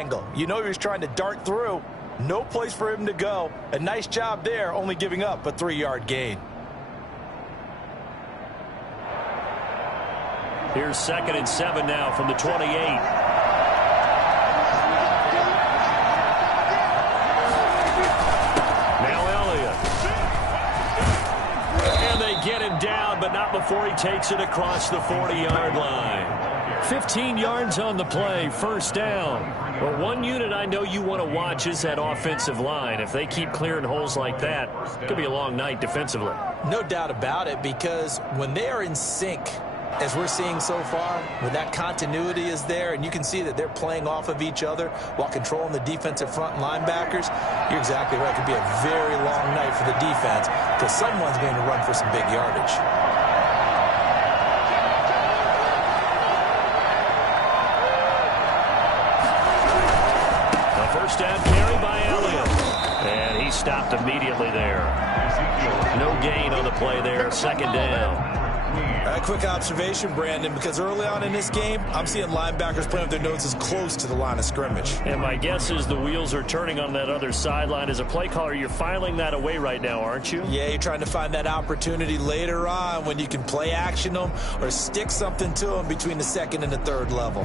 angle. You know he was trying to dart through. No place for him to go. A nice job there, only giving up a 3-yard gain. Here's 2nd and 7 now from the 28. Now Elliott. And they get him down, but not before he takes it across the 40-yard line. 15 yards on the play, 1st down. Well, one unit I know you want to watch is that offensive line. If they keep clearing holes like that, it could be a long night defensively. No doubt about it, because when they are in sync, as we're seeing so far, when that continuity is there, and you can see that they're playing off of each other while controlling the defensive front linebackers, you're exactly right. It could be a very long night for the defense because someone's going to run for some big yardage. The 1st down carry by Elliott. And he stopped immediately there. No gain on the play there, 2nd down. A quick observation, Brandon, because early on in this game, I'm seeing linebackers playing with their noses close to the line of scrimmage. And my guess is the wheels are turning on that other sideline. As a play caller, you're filing that away right now, aren't you? Yeah, you're trying to find that opportunity later on when you can play action them or stick something to them between the 2nd and the 3rd level.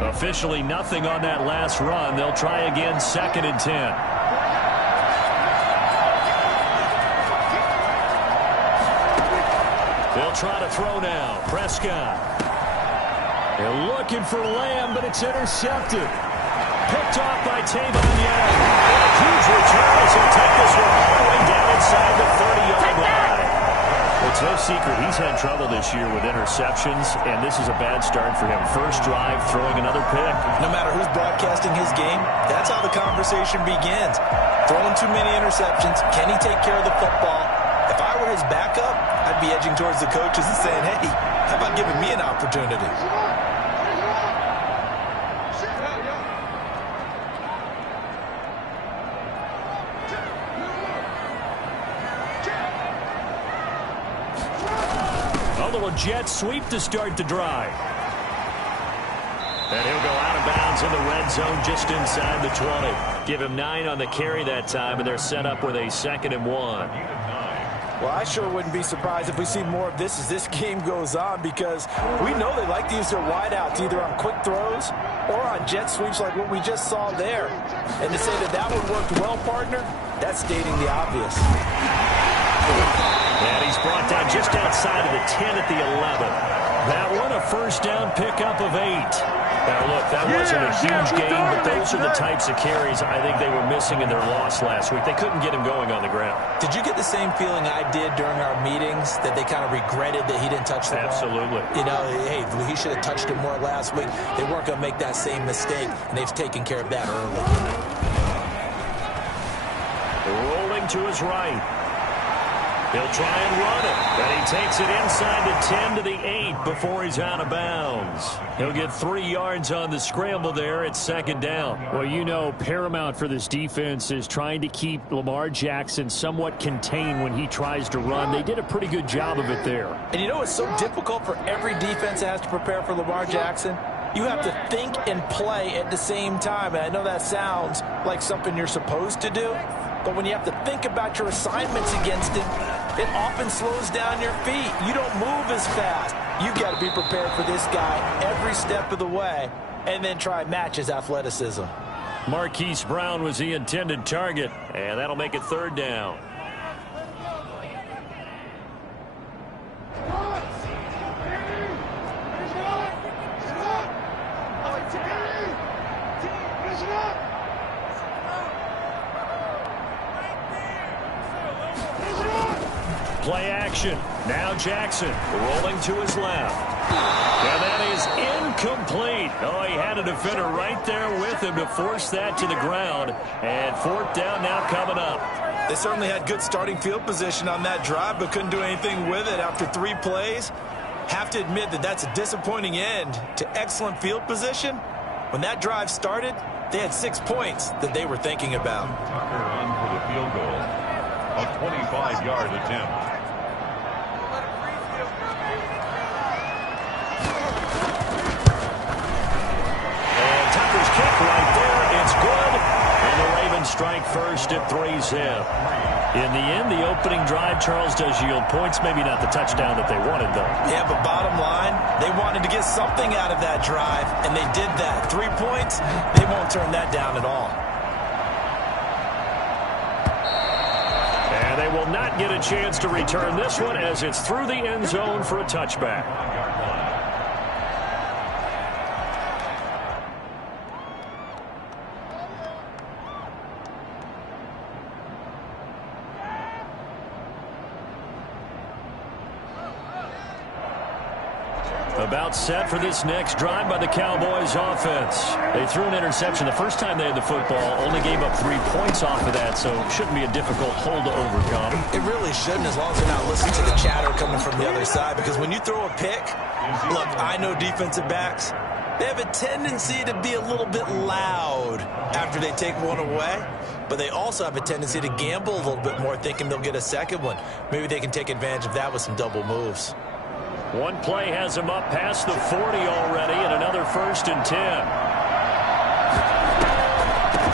Officially nothing on that last run. They'll try again, 2nd and 10. They'll try to throw now. Prescott. They're looking for Lamb, but it's intercepted. Picked off by Tavon Young. A huge return as he'll take this one all the way down inside the 30-yard line. It's no secret he's had trouble this year with interceptions, and this is a bad start for him. First drive, throwing another pick. No matter who's broadcasting his game, that's how the conversation begins. Throwing too many interceptions. Can he take care of the football? If I were his backup, I'd be edging towards the coaches and saying, hey, how about giving me an opportunity? A little jet sweep to start the drive. And he'll go out of bounds in the red zone just inside the 20. Give him 9 on the carry that time, and they're set up with a 2nd and 1. Well, I sure wouldn't be surprised if we see more of this as this game goes on, because we know they like to use their wideouts either on quick throws or on jet sweeps like what we just saw there. And to say that that one worked well, partner, that's stating the obvious. And he's brought down just outside of the 10 at the 11. That one a 1st down pickup of 8. Now, look, that wasn't a huge gain, but those are the types of carries I think they were missing in their loss last week. They couldn't get him going on the ground. Did you get the same feeling I did during our meetings, that they kind of regretted that he didn't touch the ball? Absolutely. You know, hey, he should have touched it more last week. They weren't going to make that same mistake, and they've taken care of that early. Rolling to his right. He'll try and run it, but he takes it inside the 10 to the 8 before he's out of bounds. He'll get 3 yards on the scramble there at 2nd down. Well, you know, paramount for this defense is trying to keep Lamar Jackson somewhat contained when he tries to run. They did a pretty good job of it there. And you know it's so difficult for every defense that has to prepare for Lamar Jackson? You have to think and play at the same time. And I know that sounds like something you're supposed to do, but when you have to think about your assignments against him, it often slows down your feet. You don't move as fast. You've got to be prepared for this guy every step of the way and then try and match his athleticism. Marquise Brown was the intended target, and that'll make it 3rd down. Play action. Now Jackson rolling to his left. And that is incomplete. Oh, he had a defender right there with him to force that to the ground. And 4th down now coming up. They certainly had good starting field position on that drive, but couldn't do anything with it after 3 plays. Have to admit that that's a disappointing end to excellent field position. When that drive started, they had 6 points that they were thinking about. Tucker on for the field goal. A 25-yard attempt. strike first at 3-zip. In the end, the opening drive, Charles, does yield points. Maybe not the touchdown that they wanted, though. Yeah, but bottom line, they wanted to get something out of that drive, and they did that. 3 points, they won't turn that down at all. And they will not get a chance to return this one as it's through the end zone for a touchback. About set for this next drive by the Cowboys offense. They threw an interception the first time they had the football, only gave up 3 points off of that, so it shouldn't be a difficult hole to overcome. It really shouldn't, as long as they're not listening to the chatter coming from the other side, because when you throw a pick, look, I know defensive backs, they have a tendency to be a little bit loud after they take one away, but they also have a tendency to gamble a little bit more, thinking they'll get a second one. Maybe they can take advantage of that with some double moves. One play has him up past the 40 already, and another 1st and 10.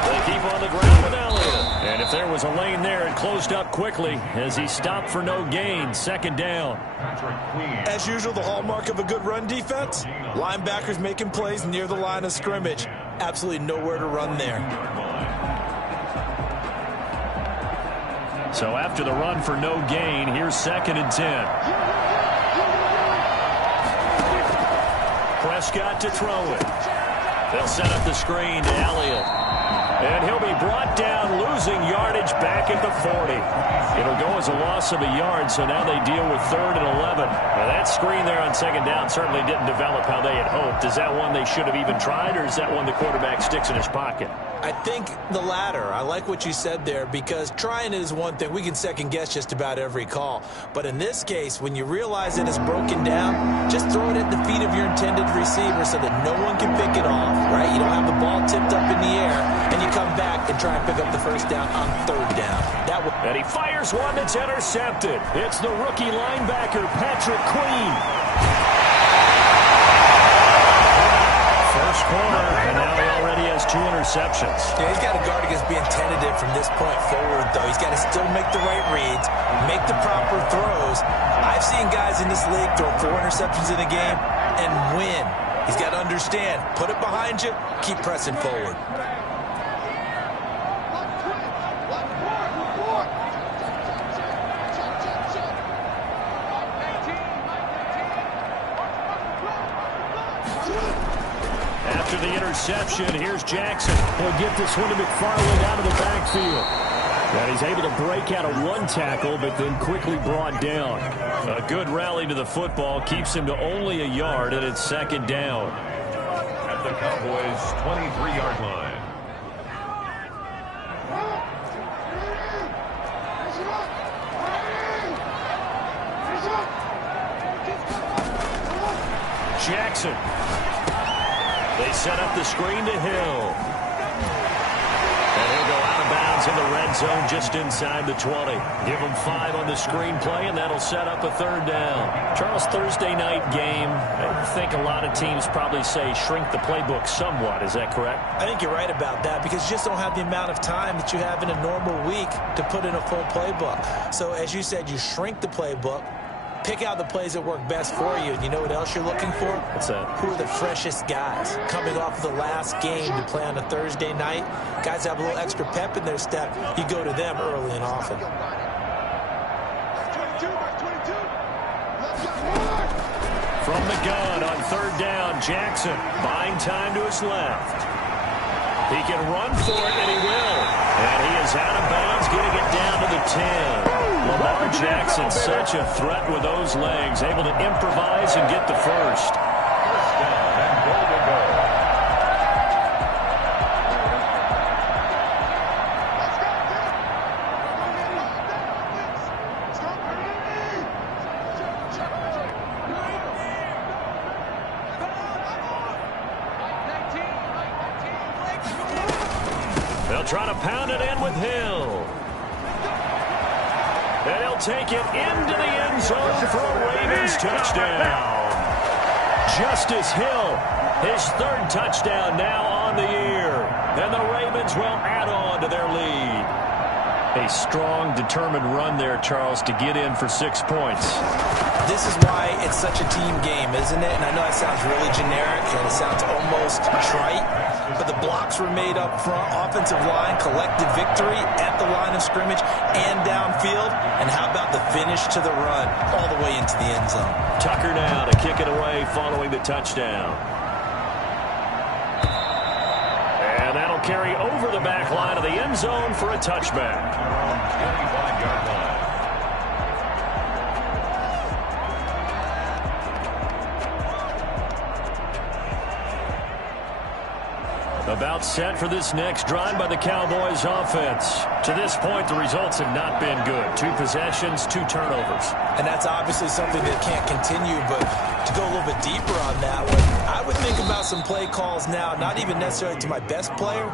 They keep on the ground with Elliott. And if there was a lane there, it closed up quickly as he stopped for no gain. 2nd down. As usual, the hallmark of a good run defense, linebackers making plays near the line of scrimmage. Absolutely nowhere to run there. So after the run for no gain, here's 2nd and 10. Prescott to throw it. They'll set up the screen to Elliott. And he'll be brought down, losing yardage back at the 40. It'll go as a loss of a yard, so now they deal with 3rd and 11. Now that screen there on 2nd down certainly didn't develop how they had hoped. Is that one they should have even tried, or is that one the quarterback sticks in his pocket? I think the latter. I like what you said there, because trying it is one thing. We can second guess just about every call. But in this case, when you realize it is broken down, just throw it at the feet of your intended receiver so that no one can pick it off, right? You don't have the ball tipped up in the air, and you come back and try and pick up the 1st down on 3rd down. And he fires one that's intercepted. It's the rookie linebacker, Patrick Queen. First corner, and now he already has 2 interceptions. Yeah, he's got to guard against being tentative from this point forward, though. He's got to still make the right reads, make the proper throws. I've seen guys in this league throw 4 interceptions in a game and win. He's got to understand, put it behind you, keep pressing forward. After the interception, here's Jackson. He'll get this one to McFarland out of the backfield. And he's able to break out of 1 tackle, but then quickly brought down. A good rally to the football keeps him to only a yard, and it's 2nd down. At the Cowboys' 23-yard line. Jackson. They set up the screen to Hill. And he'll go out of bounds in the red zone just inside the 20. Give him 5 on the screenplay, and that'll set up a 3rd down. Charles, Thursday night game, I think a lot of teams probably say shrink the playbook somewhat. Is that correct? I think you're right about that, because you just don't have the amount of time that you have in a normal week to put in a full playbook. So as you said, you shrink the playbook, pick out the plays that work best for you. And you know what else you're looking for? What's that? Who are the freshest guys coming off the last game to play on a Thursday night? Guys have a little extra pep in their step. You go to them early and often. From the gun on 3rd down, Jackson buying time to his left. He can run for it, and he will. And he is out of bounds, getting it down to the 10. Lamar Jackson, such a threat with those legs, able to improvise and get the first. First down and goal to go. They'll try to pound it in with Hill. And he'll take it into the end zone for a Ravens touchdown. Justice Hill, his 3rd touchdown now on the year. And the Ravens will add on to their lead. A strong, determined run there, Charles, to get in for 6 points. This is why it's such a team game, isn't it? And I know that sounds really generic and it sounds almost trite, but the blocks were made up front, offensive line, collective victory at the line of scrimmage and downfield. And how about the finish to the run all the way into the end zone? Tucker now to kick it away following the touchdown. And that'll carry over the back line of the end zone for a touchback. 25-yard line. About set for this next drive by the Cowboys offense. To this point, the results have not been good. 2 possessions, 2 turnovers. And that's obviously something that can't continue, but to go a little bit deeper on that one, I would think about some play calls now, not even necessarily to my best player,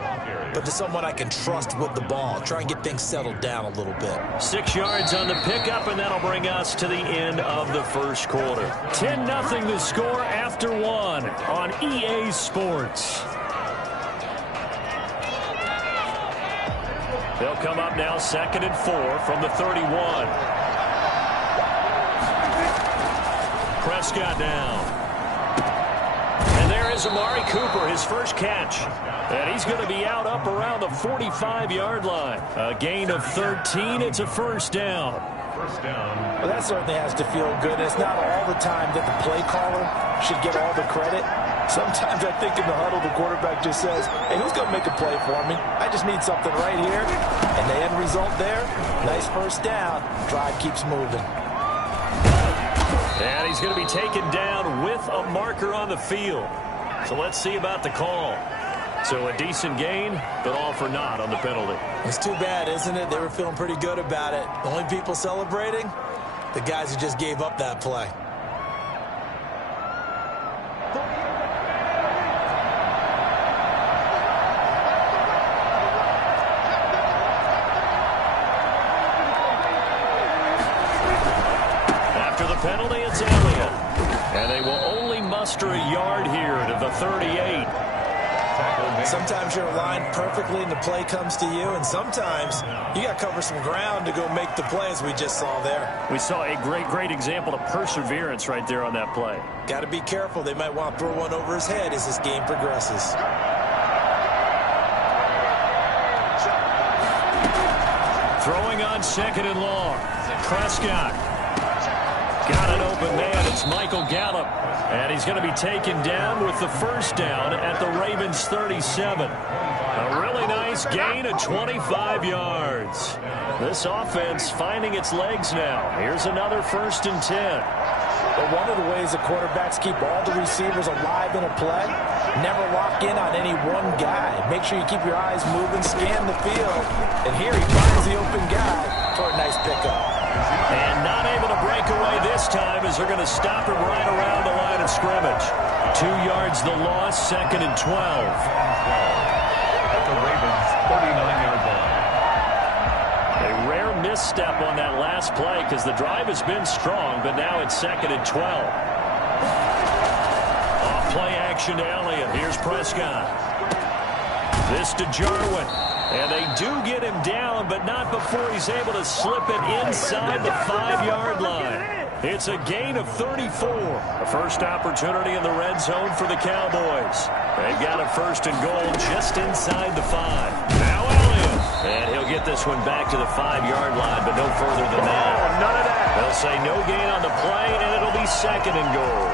but to someone I can trust with the ball. Try and get things settled down a little bit. 6 yards on the pickup, and that'll bring us to the end of the first quarter. 10-0 the score after 1 on EA Sports. They'll come up now 2nd and 4 from the 31. Prescott now. And there is Amari Cooper, his first catch. And he's going to be out up around the 45-yard line. A gain of 13. It's a first down. First down. Well, that certainly has to feel good. It's not all the time that the play caller should get all the credit. Sometimes I think in the huddle, the quarterback just says, hey, who's going to make a play for me? I just need something right here. And the end result there, nice first down. Drive keeps moving. And he's going to be taken down with a marker on the field. So let's see about the call. So a decent gain, but all for naught on the penalty. It's too bad, isn't it? They were feeling pretty good about it. The only people celebrating, the guys who just gave up that play. Penalty, it's Elliott. And they will only muster a yard here to the 38. Sometimes you're aligned perfectly and the play comes to you, and sometimes you got to cover some ground to go make the play, as we just saw there. We saw a great example of perseverance right there on that play. Got to be careful. They might want to throw one over his head as this game progresses. Throwing on 2nd and long. Prescott. Got an open man. It's Michael Gallup. And he's going to be taken down with the first down at the Ravens 37. A really nice gain of 25 yards. This offense finding its legs now. Here's another 1st and 10. But one of the ways the quarterbacks keep all the receivers alive in a play, never lock in on any one guy. Make sure you keep your eyes moving, scan the field. And here he finds the open guy for a nice pickup. And not able to break away this time as they're going to stop him right around the line of scrimmage. 2 yards the loss, 2nd and 12. At the Ravens' 39-yard line. A rare misstep on that last play because the drive has been strong, but now it's 2nd and 12. Off play action to Elliott. Here's Prescott. This to Jarwin. And they do get him down, but not before he's able to slip it inside the 5-yard line. It's a gain of 34. A first opportunity in the red zone for the Cowboys. They've got a 1st and goal just inside the 5. Now Elliott. And he'll get this one back to the 5-yard line, but no further than that. None of that. They'll say no gain on the play, and it'll be 2nd and goal.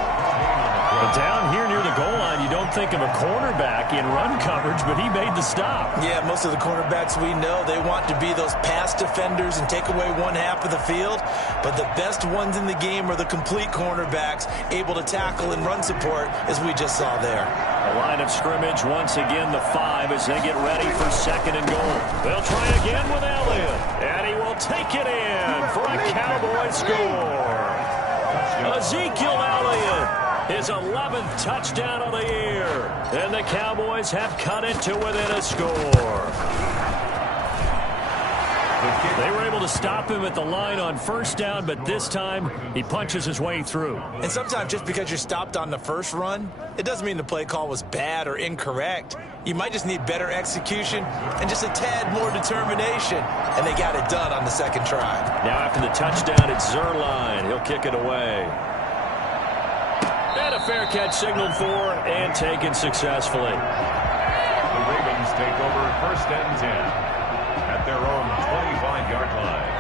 But down here near the goal line, you don't think of a cornerback in run coverage, but he made the stop. Yeah, most of the cornerbacks we know, they want to be those pass defenders and take away one half of the field. But the best ones in the game are the complete cornerbacks, able to tackle and run support, as we just saw there. A line of scrimmage, once again the 5 as they get ready for 2nd and goal. They'll try again with Elliott, and he will take it in for a Cowboy score. Ezekiel Elliott. His 11th touchdown of the year. And the Cowboys have cut it to within a score. They were able to stop him at the line on first down, but this time he punches his way through. And sometimes just because you're stopped on the first run, it doesn't mean the play call was bad or incorrect. You might just need better execution and just a tad more determination. And they got it done on the second try. Now after the touchdown, it's Zerline. He'll kick it away. And a fair catch signaled for and taken successfully. The Ravens take over 1st and 10 at their own 25-yard line.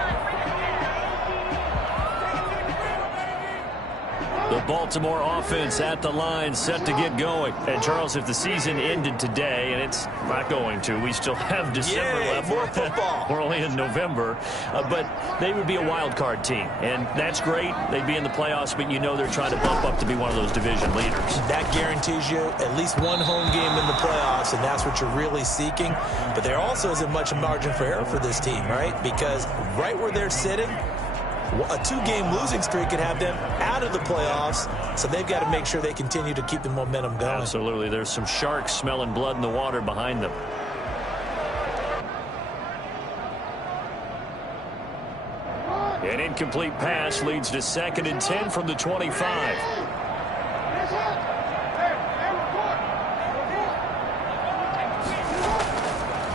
The Baltimore offense at the line, set to get going. And Charles, if the season ended today, and it's not going to, we still have December left. More football. We're only in November, but they would be a wild card team, and that's great. They'd be in the playoffs, but you know they're trying to bump up to be one of those division leaders. That guarantees you at least one home game in the playoffs, and that's what you're really seeking. But there also isn't much margin for error for this team, right? Because right where they're sitting, a 2-game losing streak could have them out of the playoffs, so they've got to make sure they continue to keep the momentum going. Absolutely. There's some sharks smelling blood in the water behind them. An incomplete pass leads to 2nd and 10 from the 25.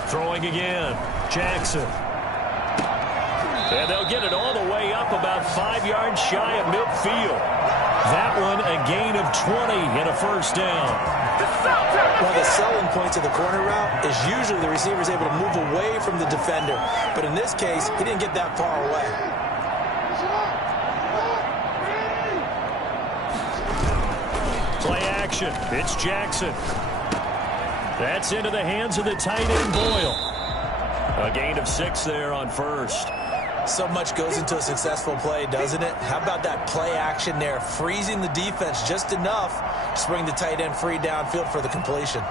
Throwing again. Jackson. And they'll get it all the way up about 5 yards shy of midfield. That one a gain of 20 and a first down. One of the selling points of the corner route is usually the receiver is able to move away from the defender. But in this case, he didn't get that far away. Play action. It's Jackson. That's into the hands of the tight end Boyle. A gain of 6 there on first. So much goes into a successful play, doesn't it? How about that play action there, freezing the defense just enough to bring the tight end free downfield for the completion.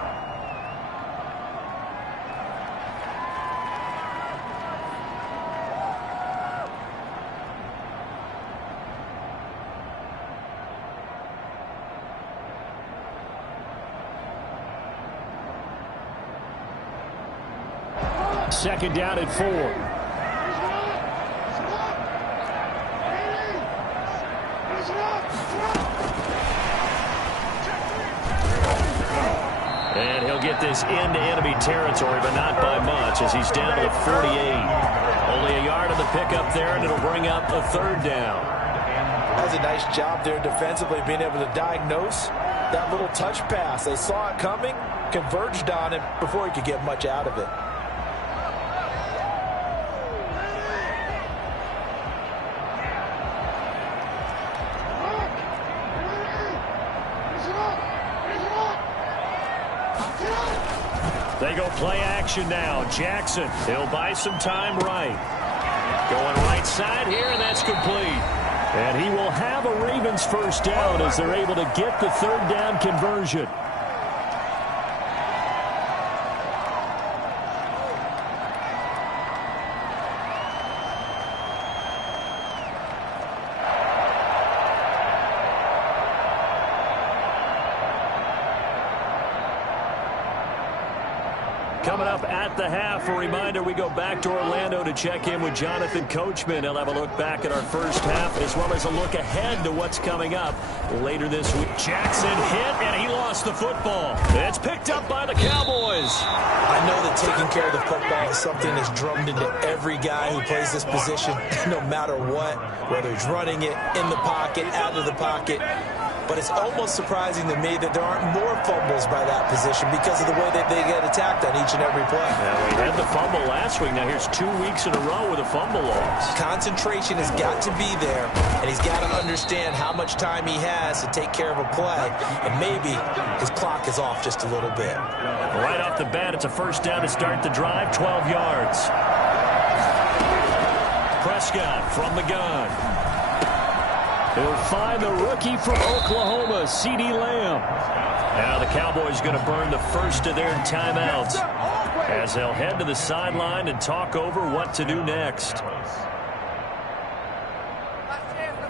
Second down at 4. And he'll get this into enemy territory, but not by much, as he's down to the 48. Only a yard of the pickup there, and it'll bring up a 3rd down. That was a nice job there defensively, being able to diagnose that little touch pass. They saw it coming, converged on it before he could get much out of it. They go play action now. Jackson, he'll buy some time right. Going right side here, and that's complete. And he will have a Ravens first down as they're able to get the 3rd down conversion. Coming up at the half, a reminder, we go back to Orlando to check in with Jonathan Coachman. He'll have a look back at our first half as well as a look ahead to what's coming up later this week. Jackson hit, and he lost the football. It's picked up by the Cowboys. I know that taking care of the football is something that's drummed into every guy who plays this position, no matter what, whether he's running it, in the pocket, out of the pocket. But it's almost surprising to me that there aren't more fumbles by that position because of the way that they get attacked on each and every play. Yeah, we had the fumble last week. Now here's 2 weeks in a row with a fumble loss. Concentration has got to be there, and he's got to understand how much time he has to take care of a play, and maybe his clock is off just a little bit. Right off the bat, it's a first down to start the drive, 12 yards. Prescott from the gun. He'll find the rookie from Oklahoma, CeeDee Lamb. Now the Cowboys going to burn the first of their timeouts as they'll head to the sideline and talk over what to do next.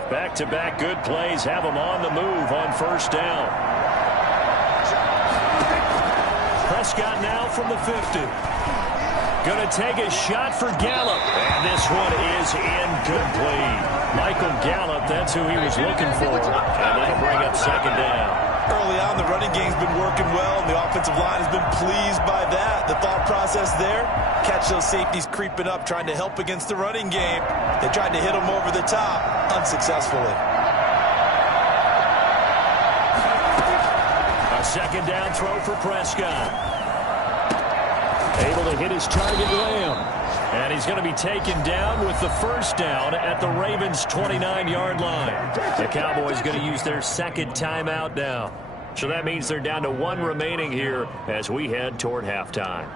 Back-to-back good plays have them on the move on first down. Prescott now from the 50. Going to take a shot for Gallup. And this one is incomplete. Michael Gallup, that's who he was looking for. And that'll bring up second down. Early on, the running game's been working well, and the offensive line has been pleased by that. The thought process there, catch those safeties creeping up, trying to help against the running game. They tried to hit them over the top, unsuccessfully. A second down throw for Prescott. Able to hit his target, Lamb. And he's going to be taken down with the first down at the Ravens' 29-yard line. The Cowboys going to use their second timeout now. So that means they're down to one remaining here as we head toward halftime.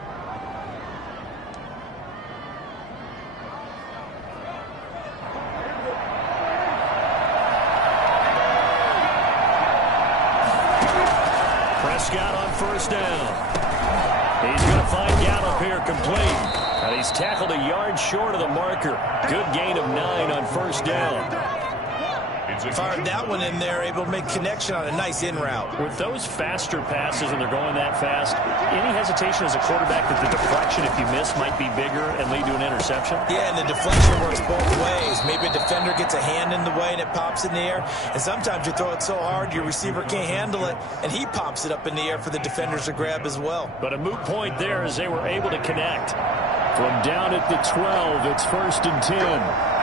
Prescott on first down. He's going to find Gallup here complete. And he's tackled a yard short of the marker. Good gain of 9 on first down. Fired that one in there, able to make connection on a nice in route. With those faster passes and they're going that fast, any hesitation as a quarterback that the deflection, if you miss, might be bigger and lead to an interception? Yeah, and the deflection works both ways. Maybe a defender gets a hand in the way and it pops in the air. And sometimes you throw it so hard your receiver can't handle it, and he pops it up in the air for the defenders to grab as well. But a moot point there as they were able to connect. From down at the 12, it's 1st and 10.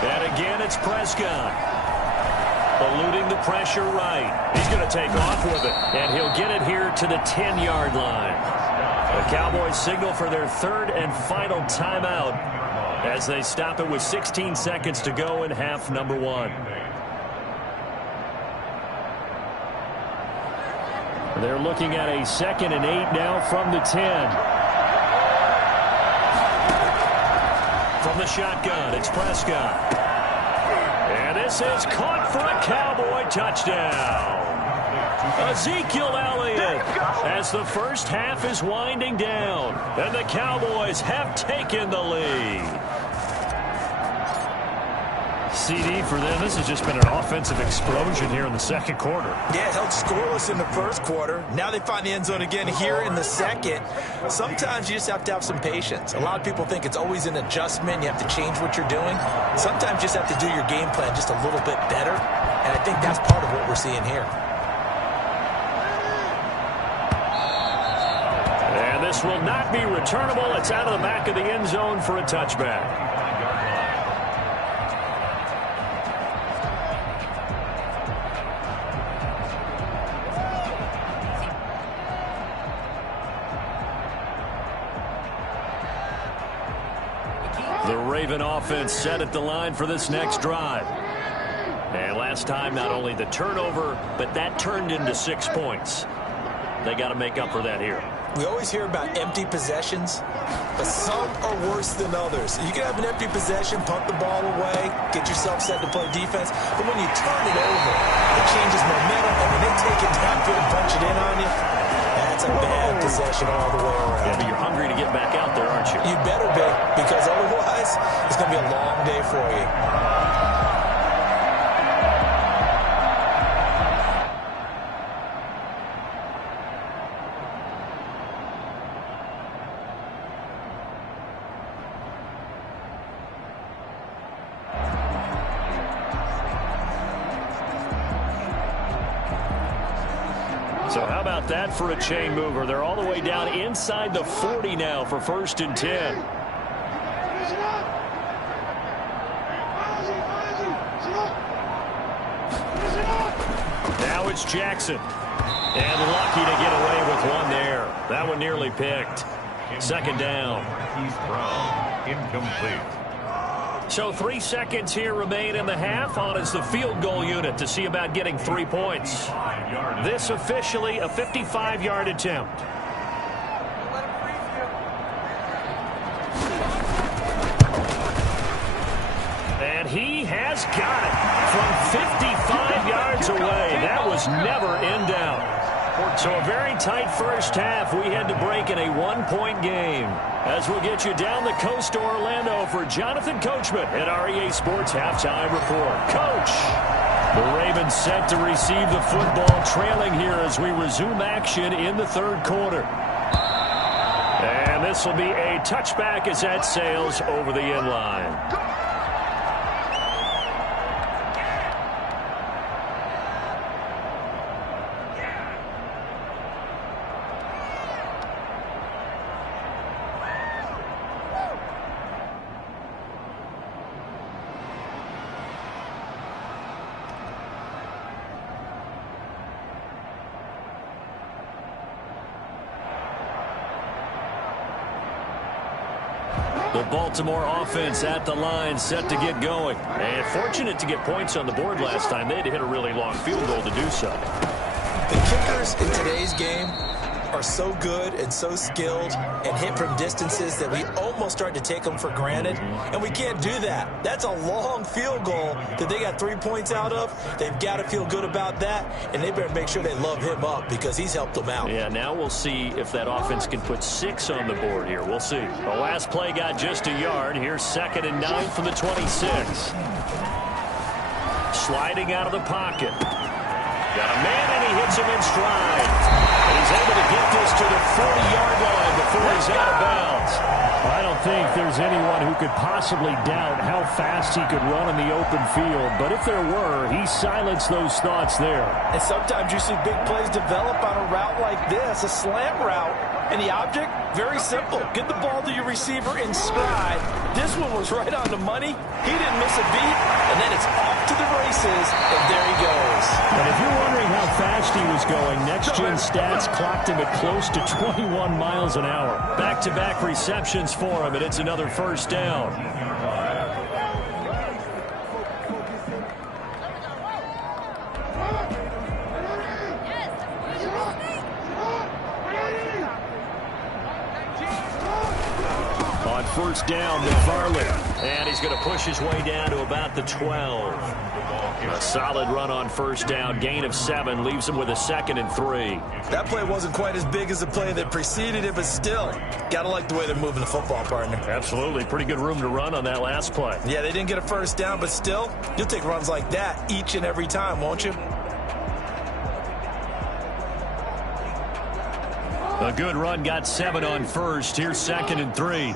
And again, it's Prescott. Eluding the pressure right. He's going to take off with it. And he'll get it here to the 10-yard line. The Cowboys signal for their third and final timeout as they stop it with 16 seconds to go in half number 1. They're looking at a 2nd and 8 now from the 10. From the shotgun, it's Prescott. And this is caught for a Cowboy touchdown. Ezekiel Elliott as the first half is winding down. And the Cowboys have taken the lead. CD for them. This has just been an offensive explosion here in the second quarter. Yeah, held scoreless in the first quarter. Now they find the end zone again here in the second. Sometimes you just have to have some patience. A lot of people think it's always an adjustment. You have to change what you're doing. Sometimes you just have to do your game plan just a little bit better. And I think that's part of what we're seeing here. And this will not be returnable. It's out of the back of the end zone for a touchback. The Raven offense set at the line for this next drive. And last time, not only the turnover, but that turned into 6 points. They got to make up for that here. We always hear about empty possessions, but some are worse than others. You can have an empty possession, punt the ball away, get yourself set to play defense, but when you turn it over, it changes momentum, and when they take it downfield and punch it in on you, that's a bad possession all the way around. Yeah, but you're hungry to get back out there, aren't you? You better be, because otherwise, it's going to be a long day for you. So how about that for a chain mover? They're all the way down inside the 40 now for 1st and 10. Now it's Jackson. And lucky to get away with one there. That one nearly picked. Second down. Incomplete. So 3 seconds here remain in the half on as the field goal unit to see about getting 3 points. This officially a 55-yard attempt. And he has got it from 55 yards away. That was never in doubt. So a very tight first half. We had to break in a 1-point game. As we'll get you down the coast to Orlando for Jonathan Coachman at our EA Sports Halftime Report. Coach, the Ravens set to receive the football, trailing here as we resume action in the third quarter. And this will be a touchback as that sails over the end line. The Baltimore offense at the line, set to get going. And fortunate to get points on the board last time. They had to hit a really long field goal to do so. The kickers in today's game are so good and so skilled and hit from distances that we almost start to take them for granted, and we can't do that. That's a long field goal that they got 3 points out of. They've got to feel good about that, and they better make sure they love him up because he's helped them out. Yeah, now we'll see if that offense can put 6 on the board here. We'll see. The last play got just a yard. Here's 2nd and 9 from the 26. Sliding out of the pocket. Got a man, and he hits him in stride. And he's able to get this to the 40-yard line before he's out of bounds. I don't think there's anyone who could possibly doubt how fast he could run in the open field. But if there were, he silenced those thoughts there. And sometimes you see big plays develop on a route like this, a slant route. And the object, very simple. Get the ball to your receiver in stride. This one was right on the money. He didn't miss a beat. And then it's off to the races. And there he goes. And if you're wondering how fast he was going, next-gen stats clocked him at close to 21 miles an hour. Back-to-back receptions for him, and it's another first down. On first down, McFarland. And he's going to push his way down to about the 12. A solid run on first down. Gain of 7 leaves him with a 2nd and 3. That play wasn't quite as big as the play that preceded it, but still, got to like the way they're moving the football, partner. Absolutely. Pretty good room to run on that last play. Yeah, they didn't get a first down, but still, you'll take runs like that each and every time, won't you? A good run, got 7 on first. Here's 2nd and 3.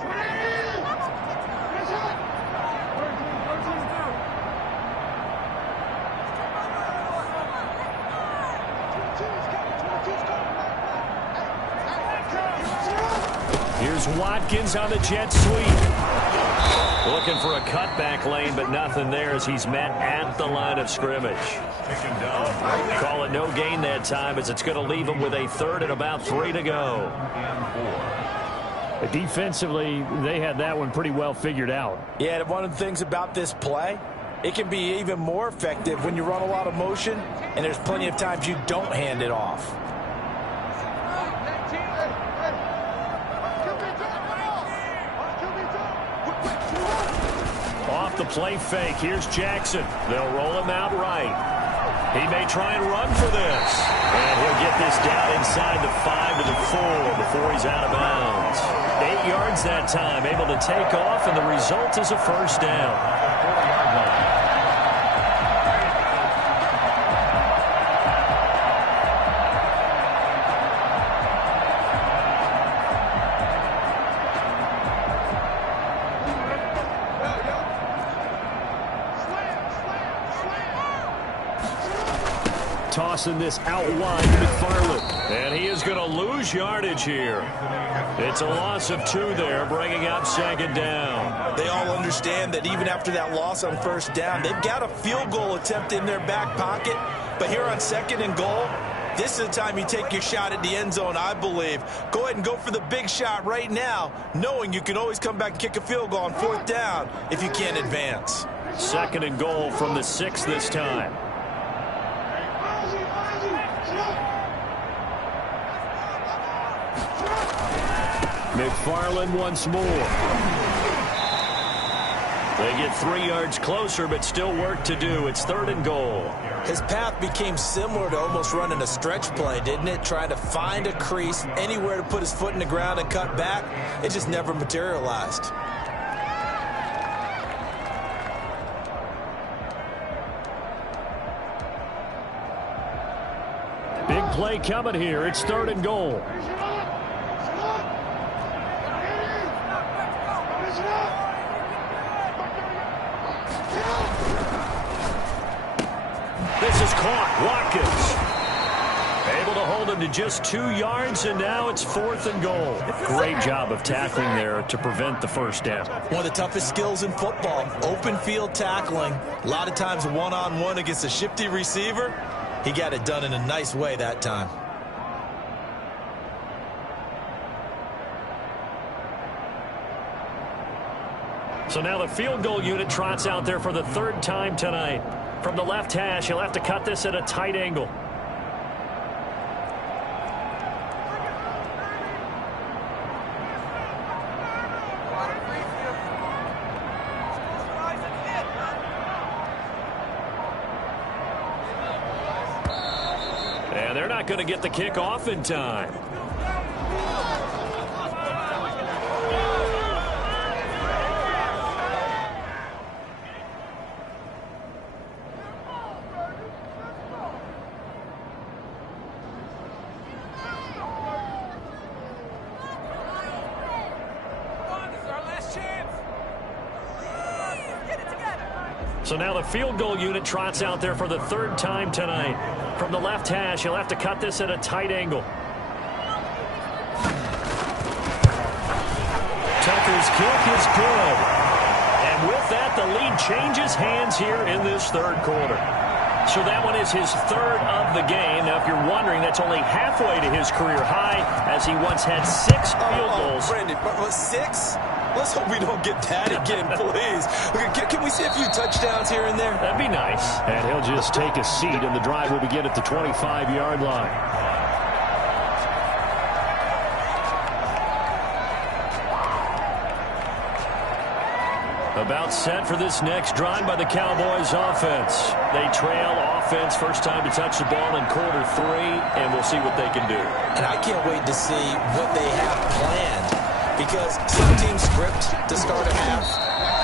Here's Watkins on the jet sweep. Looking for a cutback lane, but nothing there as he's met at the line of scrimmage. Call it no gain that time as it's going to leave him with a 3rd and about 3 to go. Defensively, they had that one pretty well figured out. Yeah, and one of the things about this play, it can be even more effective when you run a lot of motion, and there's plenty of times you don't hand it off. Off the play fake, here's Jackson. They'll roll him out right. He may try and run for this. And he'll get this down inside the 5 to the 4 before he's out of bounds. 8 yards that time, able to take off, and the result is a first down. Tossing this out wide to McFarland. And he is going to lose yardage here. It's a loss of 2 there, bringing up 2nd down. They all understand that even after that loss on first down, they've got a field goal attempt in their back pocket. But here on 2nd and goal, this is the time you take your shot at the end zone, I believe. Go ahead and go for the big shot right now, knowing you can always come back and kick a field goal on 4th down if you can't advance. 2nd and goal from the 6 this time. McFarland once more. They get 3 yards closer, but still work to do. It's 3rd and goal. His path became similar to almost running a stretch play, didn't it? Trying to find a crease, anywhere to put his foot in the ground and cut back. It just never materialized. Big play coming here. It's 3rd and goal. This is caught. Watkins able to hold him to just 2 yards, and now it's 4th and goal. Great job of tackling there to prevent the first down. One of the toughest skills in football, open field tackling. A lot of times one-on-one against a shifty receiver. He got it done in a nice way that time. So now the field goal unit trots out there for the 3rd time tonight. From the left hash, he'll have to cut this at a tight angle. And they're not going to get the kick off in time. So now the field goal unit trots out there for the 3rd time tonight. From the left hash, he'll have to cut this at a tight angle. Tucker's kick is good. And with that, the lead changes hands here in this 3rd quarter. So that one is his 3rd of the game. Now, if you're wondering, that's only halfway to his career high, as he once had 6 field goals. Brandon, but 6? Let's hope we don't get that again, please. Can we see a few touchdowns here and there? That'd be nice. And he'll just take a seat, and the drive will begin at the 25-yard line. About set for this next drive by the Cowboys offense. They trail offense, first time to touch the ball in quarter 3, and we'll see what they can do. And I can't wait to see what they have planned. Because some teams script to start a half.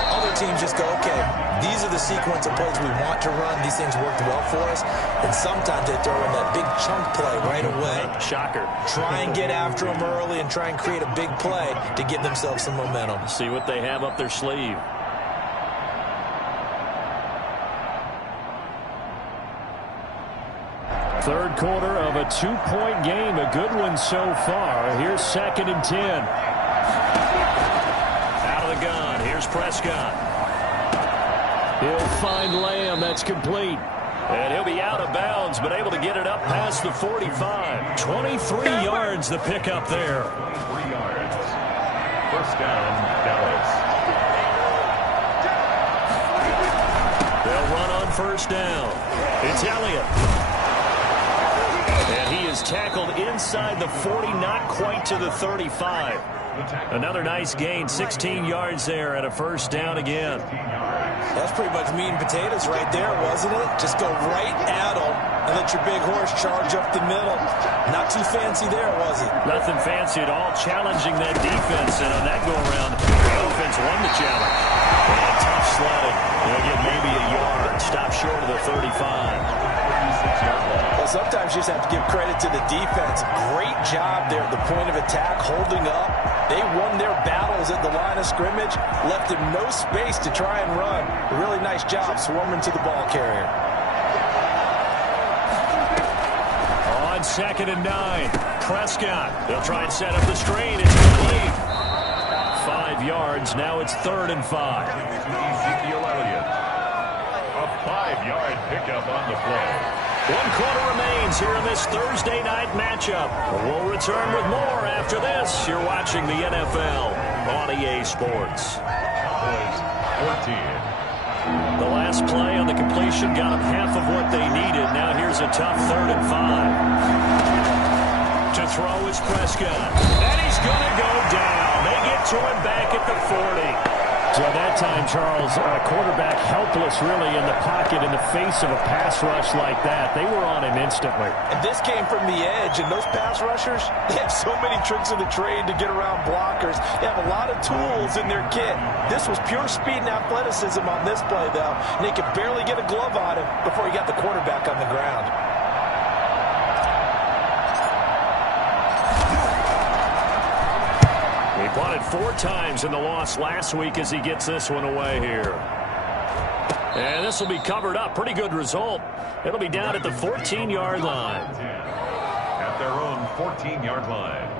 Other teams just go, okay, these are the sequence of plays we want to run. These things worked well for us. And sometimes they throw in that big chunk play right away. Shocker. Try and get after them early and try and create a big play to give themselves some momentum. See what they have up their sleeve. Third quarter of a 2-point game. A good one so far. Here's 2nd and 10. Gun. Here's Prescott. He'll find Lamb. That's complete. And he'll be out of bounds, but able to get it up past the 45. 23 yards the pickup there. 23 yards. First down, Dallas. They'll run on first down. It's Elliott. And he is tackled inside the 40, not quite to the 35. Another nice gain, 16 yards there, and a first down again. That's pretty much meat and potatoes right there, wasn't it? Just go right at them and let your big horse charge up the middle. Not too fancy there, was it? Nothing fancy at all, challenging that defense, and on that go-around, the offense won the challenge. And tough sledding. They'll get maybe a yard, stop short of the 35. Well, sometimes you just have to give credit to the defense. Great job there at the point of attack, holding up. They won their battles at the line of scrimmage, left him no space to try and run. A really nice job swarming to the ball carrier. On 2nd and 9, Prescott. They'll try and set up the screen. It's complete. 5 yards. Now it's 3rd and 5. Ezekiel Elliott. A 5-yard pickup on the play. 1 quarter remains here in this Thursday night matchup. We'll return with more after this. You're watching the NFL on EA Sports. Cowboys 14. The last play on the completion got them half of what they needed. Now here's a tough 3rd and 5. To throw is Prescott. And he's going to go down. They get to him back at the 40. So that time, Charles, quarterback helpless really in the pocket in the face of a pass rush like that. They were on him instantly. And this came from the edge, and those pass rushers, they have so many tricks of the trade to get around blockers. They have a lot of tools in their kit. This was pure speed and athleticism on this play, though, and they could barely get a glove on him before he got the quarterback on the ground. He caught it 4 times in the loss last week as he gets this one away here. And this will be covered up. Pretty good result. It'll be down at the 14-yard line. At their own 14-yard line.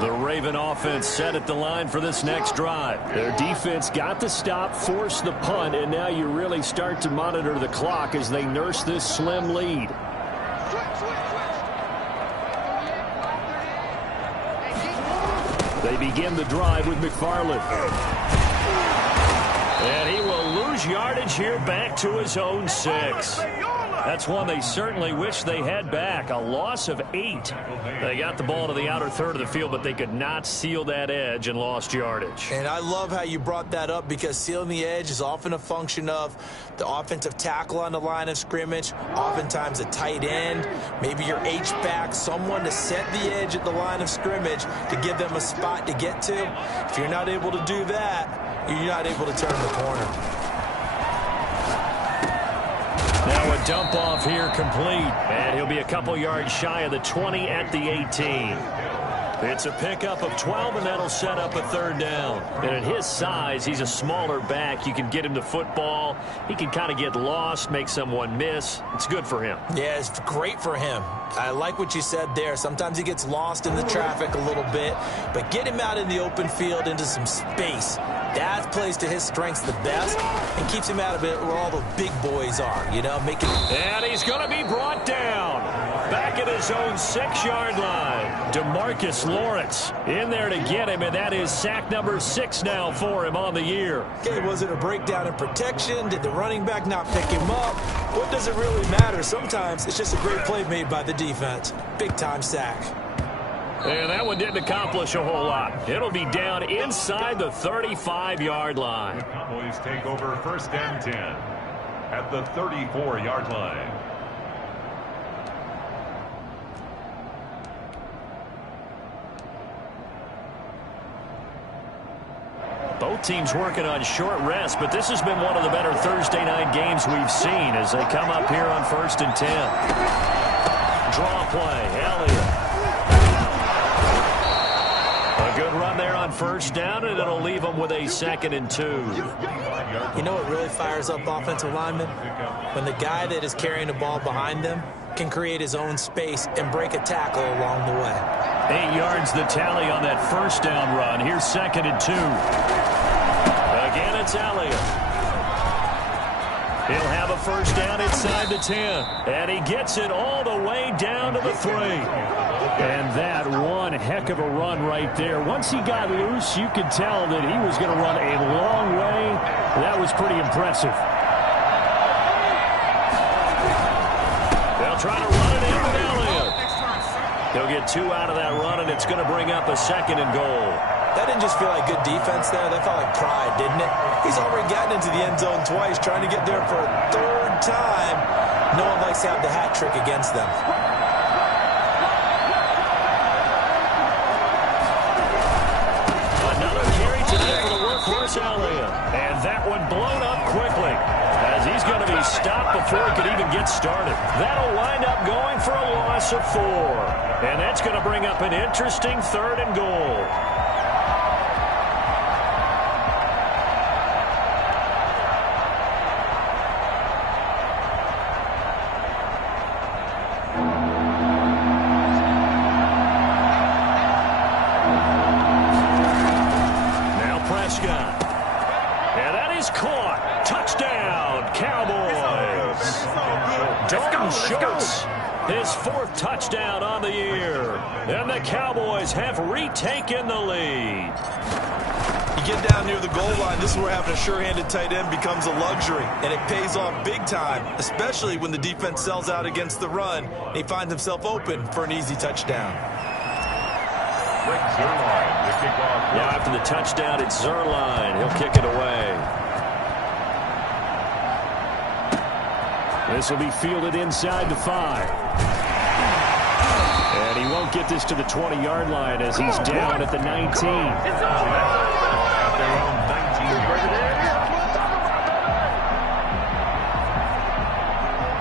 The Raven offense set at the line for this next drive. Their defense got the stop, forced the punt, and now you really start to monitor the clock as they nurse this slim lead. They begin the drive with McFarland. And he will lose yardage here back to his own 6. That's one they certainly wish they had back. A loss of 8. They got the ball to the outer third of the field, but they could not seal that edge and lost yardage. And I love how you brought that up, because sealing the edge is often a function of the offensive tackle on the line of scrimmage, oftentimes a tight end, maybe your H-back, someone to set the edge at the line of scrimmage to give them a spot to get to. If you're not able to do that, you're not able to turn the corner. Now a dump off here complete. And he'll be a couple yards shy of the 20 at the 18. It's a pickup of 12, and that'll set up a 3rd down. And at his size, he's a smaller back. You can get him to football. He can kind of get lost, make someone miss. It's good for him. Yeah, it's great for him. I like what you said there. Sometimes he gets lost in the traffic a little bit, but get him out in the open field into some space. That plays to his strengths the best and keeps him out of it where all the big boys are, you know, making. And he's going to be brought down back at his own 6-yard line. DeMarcus Lawrence in there to get him, and that is sack number 6 now for him on the year. Okay, was it a breakdown in protection? Did the running back not pick him up? What does it really matter? Sometimes it's just a great play made by the defense. Big-time sack. And that one didn't accomplish a whole lot. It'll be down inside the 35-yard line. The Cowboys take over 1st and 10 at the 34-yard line. Both teams working on short rest, but this has been one of the better Thursday night games we've seen as they come up here on 1st and 10. Draw play, Elliott. A good run there on 1st down, and it'll leave them with a 2nd and 2. You know what really fires up offensive linemen? When the guy that is carrying the ball behind them can create his own space and break a tackle along the way. 8 yards the tally on that 1st down run. Here's 2nd and 2. Again, it's Elliott. He'll have a 1st down inside the 10. And he gets it all the way down to the 3. And that one heck of a run right there. Once he got loose, you could tell that he was going to run a long way. That was pretty impressive. They'll try to run it in with Elliott. He'll get 2 out of that run, and it's going to bring up a 2nd and goal. That didn't just feel like good defense there. That felt like pride, didn't it? He's already gotten into the end zone twice, trying to get there for a 3rd time. No one likes to have the hat trick against them. Another carry today for the workhorse Elliott. And that one blown up quickly as he's going to be stopped before he could even get started. That'll wind up going for a loss of 4. And that's going to bring up an interesting 3rd and goal. And that is caught. Touchdown, Cowboys. Dalton Schultz, his 4th touchdown on the year. And the Cowboys have retaken the lead. You get down near the goal line, this is where having a sure-handed tight end becomes a luxury. And it pays off big time, especially when the defense sells out against the run. And he finds himself open for an easy touchdown. Now after the touchdown, it's Zerline. He'll kick it away. This will be fielded inside the 5. And he won't get this to the 20-yard line as he's down at the 19.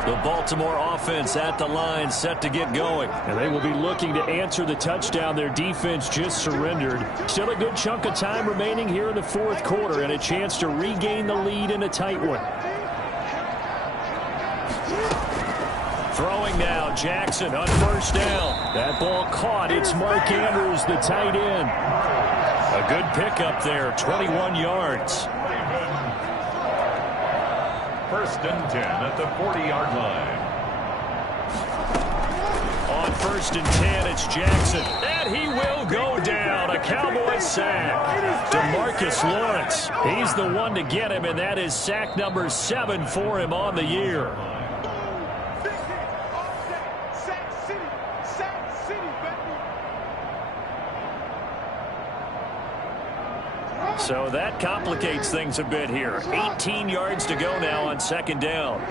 They'll Baltimore offense at the line, set to get going. And they will be looking to answer the touchdown their defense just surrendered. Still a good chunk of time remaining here in the fourth quarter and a chance to regain the lead in a tight one. Throwing now, Jackson on first down. That ball caught. It's Mark Andrews, the tight end. A good pickup there, 21 yards. First and 10 at the 40-yard line. On first and 10, it's Jackson. And he will go down. A Cowboy sack. DeMarcus Lawrence. He's the one to get him, and that is sack number 7 for him on the year. So that complicates things a bit here. 18 yards to go now on second down.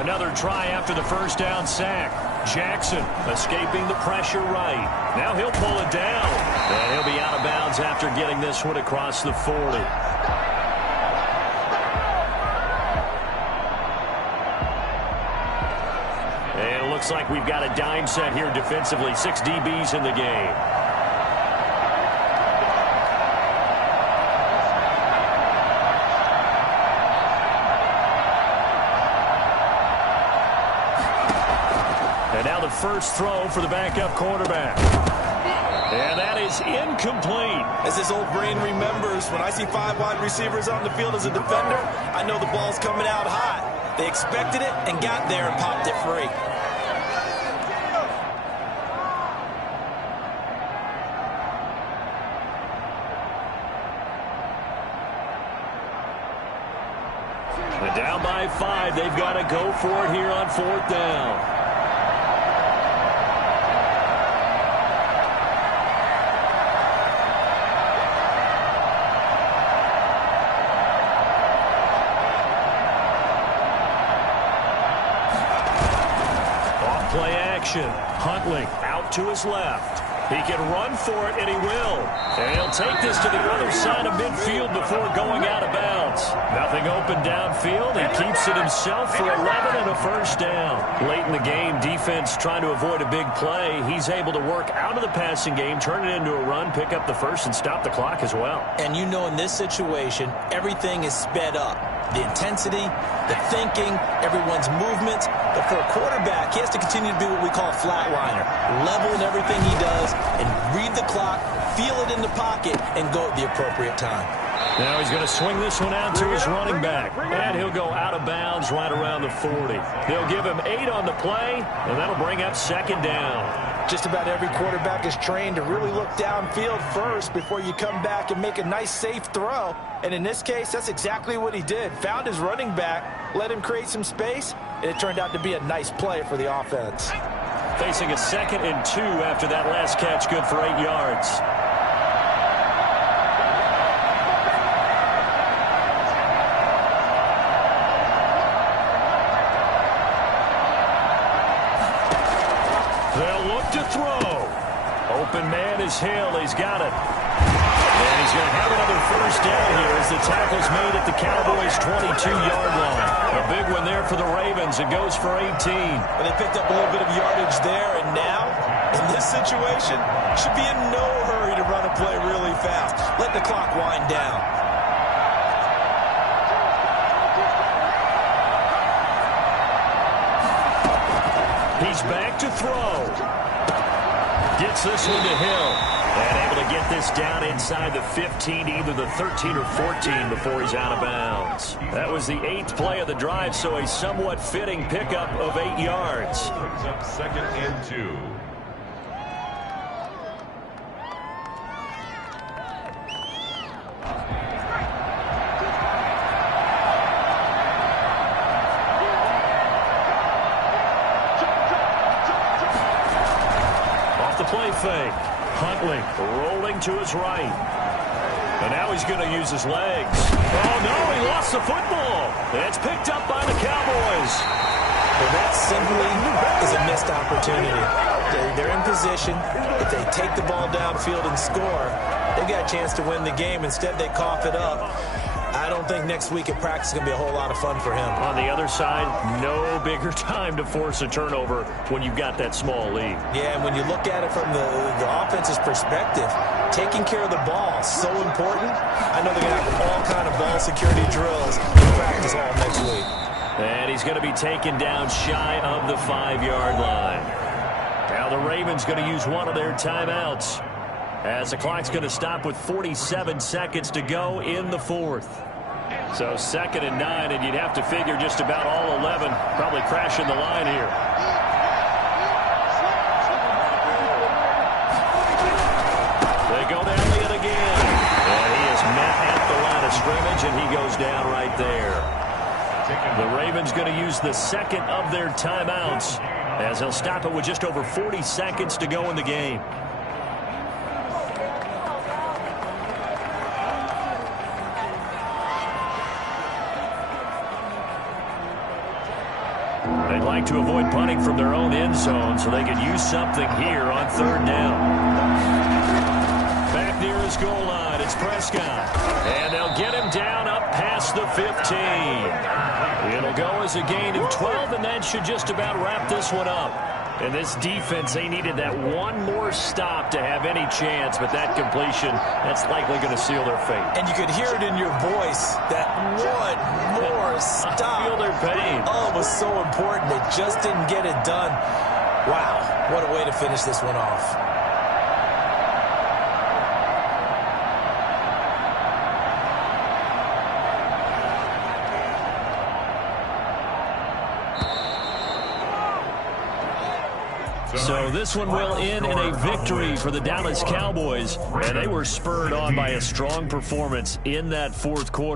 Another try after the first down sack. Jackson escaping the pressure right. Now he'll pull it down. And he'll be out of bounds after getting this one across the 40. And it looks like we've got a dime set here defensively. 6 DBs in the game. And now the first throw for the backup quarterback. And that is incomplete. As his old brain remembers, when I see 5 wide receivers on the field as a defender, I know the ball's coming out hot. They expected it and got there and popped it free. And down by 5, they've got to go for it here on fourth down. Play action. Huntley out to his left. He can run for it, and he will. And he'll take this to the other side of midfield before going out of bounds. Nothing open downfield. He keeps it himself for 11 and a first down. Late in the game, defense trying to avoid a big play. He's able to work out of the passing game, turn it into a run, pick up the first, and stop the clock as well. And you know in this situation, everything is sped up. The intensity, the thinking, everyone's movements. But for a quarterback, he has to continue to be what we call a flatliner. Level in everything he does and read the clock, feel it in the pocket, and go at the appropriate time. Now he's going to swing this one out to his running back. And he'll go out of bounds right around the 40. They'll give him 8 on the play, and that'll bring up second down. Just about every quarterback is trained to really look downfield first before you come back and make a nice, safe throw. And in this case, that's exactly what he did. Found his running back, let him create some space, and it turned out to be a nice play for the offense. Facing a 2nd and 2 after that last catch, good for 8 yards. They'll look to throw. Open man is Hill. He's got it. And he's going to have another first down here as the tackle's made at the Cowboys' 22-yard line. A big one there for the Ravens. It goes for 18. But they picked up a little bit of yardage there, and now, in this situation, should be in no hurry to run a play really fast. Let the clock wind down. He's back to throw. Gets this one to Hill. And able to get this down inside the 15, either the 13 or 14 before he's out of bounds. That was the 8th play of the drive, so a somewhat fitting pickup of 8 yards. Brings up 2nd and 2. Play fake. Huntley rolling to his right. And now he's going to use his legs. Oh, no, he lost the football. It's picked up by the Cowboys. Well, that simply is a missed opportunity. They're in position. If they take the ball downfield and score, they've got a chance to win the game. Instead, they cough it up. I don't think next week at practice is going to be a whole lot of fun for him. On the other side, no bigger time to force a turnover when you've got that small lead. Yeah, and when you look at it from the offense's perspective, taking care of the ball is so important. I know they're going to have all kind of ball security drills in practice all next week. And he's going to be taken down shy of the 5-yard line. Now the Ravens going to use one of their timeouts, as the clock's going to stop with 47 seconds to go in the fourth. So 2nd and 9, and you'd have to figure just about all 11 probably crashing the line here. They go to Elliott again. And he is met at the line of scrimmage, and he goes down right there. The Ravens going to use the second of their timeouts, as they'll stop it with just over 40 seconds to go in the game. They'd like to avoid punting from their own end zone, so they could use something here on 3rd down. Back near his goal line, it's Prescott. And they'll get him down up past the 15. It'll go as a gain of 12, and that should just about wrap this one up. And this defense, they needed that one more stop to have any chance, but that completion, that's likely going to seal their fate. And you could hear it in your voice, that one more stop. I feel their pain. Oh, it was so important. They just didn't get it done. Wow, what a way to finish this one off. So this one will end in a victory for the Dallas Cowboys, and they were spurred on by a strong performance in that fourth quarter.